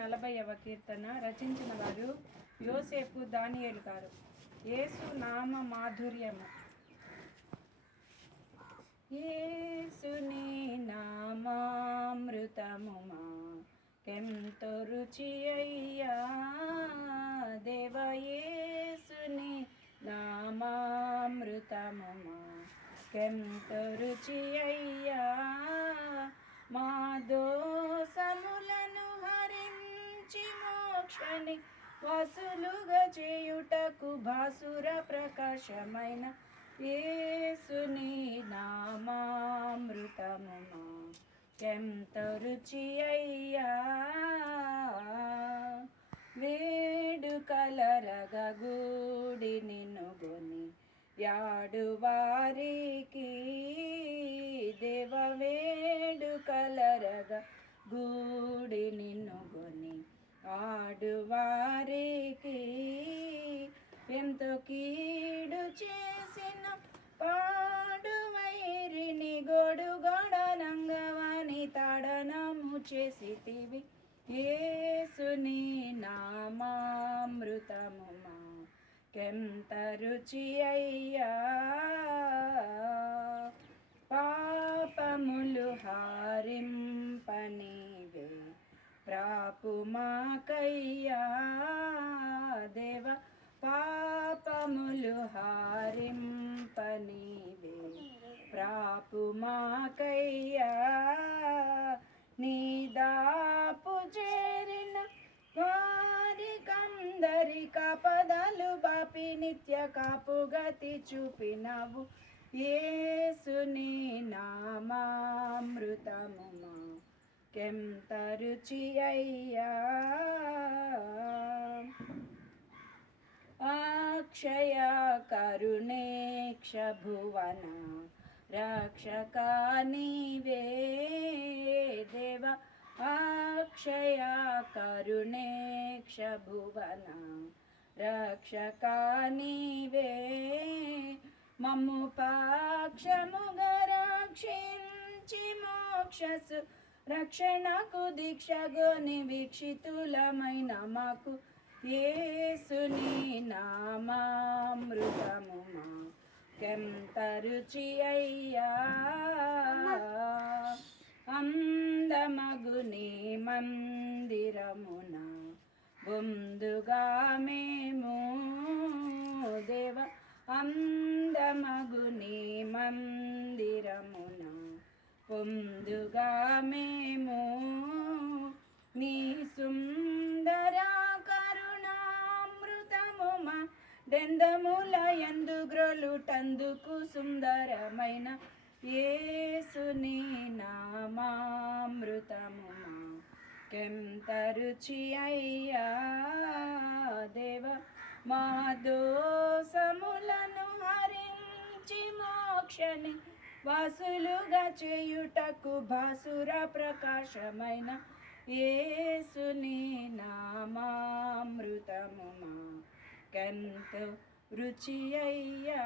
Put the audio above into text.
నలభైవ కీర్తన రచించిన వారు యోసేపు దానియేలు గారు. యేసు నామ మాధుర్యము. ఏసుని నామామృతము మా కెంతో రుచి అయ్యా దేవ యేసుని నామామృతము మా కెంతో రుచి అయ్యా మాధో మోక్షని వాసులుగా చేయుటకు భాసుర ప్రకాశమైన యేసుని నామామృతము ఎంత రుచి అయ్యా? వేడుకలరగ గూడి నిన్నుగొని యాడు వారికి దేవ వేడుకలరగ గూడి గూడిని ఆడువారికి ఎంతో కీడు చేసిన పాడు వైరిని గొడు గొడనంగవని తాడనము చేసితివి. ఏసుని నామామృతము మా కెంత రుచి అయ్యా. ప్రాపుమాకయ్యా దేవ పాపములు హారింపనీవే. ప్రాపుమాకయ్యా నీ దాపు చేరిన వారికందరి కపదలు బాపి నిత్య కాపుగతి చూపినవు. ఏసుని నామామృతము కెంత రుచి అయ్యా అక్షయ కరుణేక్ష భువన రక్షక నీవే దేవ అక్షయ కరుణేక్ష భువన రక్షక నీవే మమ్ము పాక్షముగా రక్షించి మోక్షసు రక్షణకు దీక్షగోని వీక్షితులమైన మాకు. ఏసుని నామామృతము మా రుచి అయ్యా. అందమగుని మందిరమున ముందుగా మేము దేవ అందమగుని మందిరము పొందుగా మేము నీ సుందర కరుణామృతము మా డెందముల ఎందు గ్రొలుటందుకు సుందరమైన ఏసుని నామామృతము మా కెంత రుచి అయ్యా దేవ మా దోసములను హరించి మోక్షని వాసులుగా చేయుటకు భాసుర ప్రకాశమైన యేసుని నామామృతము మా కెంత రుచి అయ్యా.